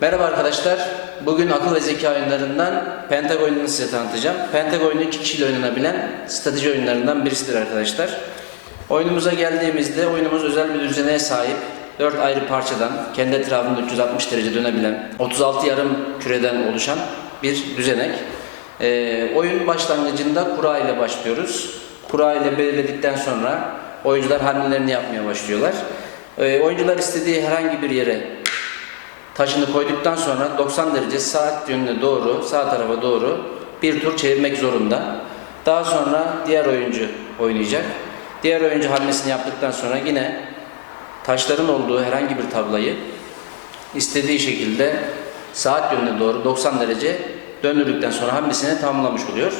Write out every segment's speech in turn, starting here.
Merhaba arkadaşlar. Bugün akıl ve zeka oyunlarından Pentag oyununu size tanıtacağım. Pentag oyunu iki kişiyle oynanabilen strateji oyunlarından birisidir arkadaşlar. Oyunumuza geldiğimizde oyunumuz özel bir düzeneye sahip. 4 ayrı parçadan kendi etrafında 360 derece dönebilen 36 yarım küreden oluşan bir düzenek. Ee, oyun başlangıcında kura ile başlıyoruz. Kura ile belirledikten sonra oyuncular hamlelerini yapmaya başlıyorlar. Ee, oyuncular istediği herhangi bir yere taşını koyduktan sonra 90 derece saat yönüne doğru, sağ tarafa doğru bir tur çevirmek zorunda. Daha sonra diğer oyuncu oynayacak. Diğer oyuncu hamlesini yaptıktan sonra yine taşların olduğu herhangi bir tablayı istediği şekilde saat yönüne doğru 90 derece döndürdükten sonra hamlesini tamamlamış oluyor.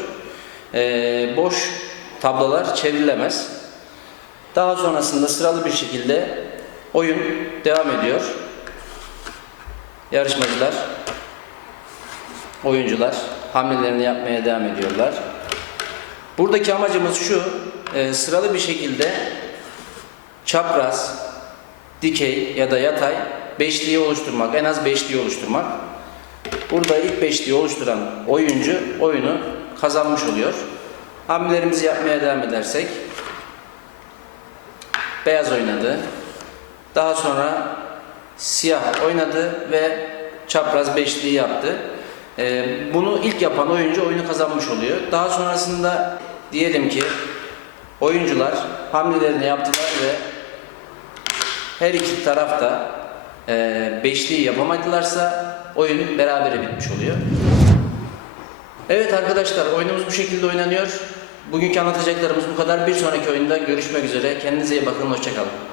Ee, boş tablalar çevrilemez. Daha sonrasında sıralı bir şekilde oyun devam ediyor. Yarışmacılar, oyuncular hamlelerini yapmaya devam ediyorlar. Buradaki amacımız şu, e, sıralı bir şekilde çapraz, dikey ya da yatay beşliği oluşturmak, en az beşliği oluşturmak. Burada ilk beşliği oluşturan oyuncu oyunu kazanmış oluyor. Hamlelerimizi yapmaya devam edersek, beyaz oynadı. Daha sonra siyah oynadı ve çapraz beşliği yaptı. Ee, bunu ilk yapan oyuncu oyunu kazanmış oluyor. Daha sonrasında diyelim ki oyuncular hamlelerini yaptılar ve her iki tarafta e, beşliği yapamadılarsa oyun berabere bitmiş oluyor. Evet arkadaşlar oyunumuz bu şekilde oynanıyor. Bugünkü anlatacaklarımız bu kadar. Bir sonraki oyunda görüşmek üzere. Kendinize iyi bakın. Hoşçakalın.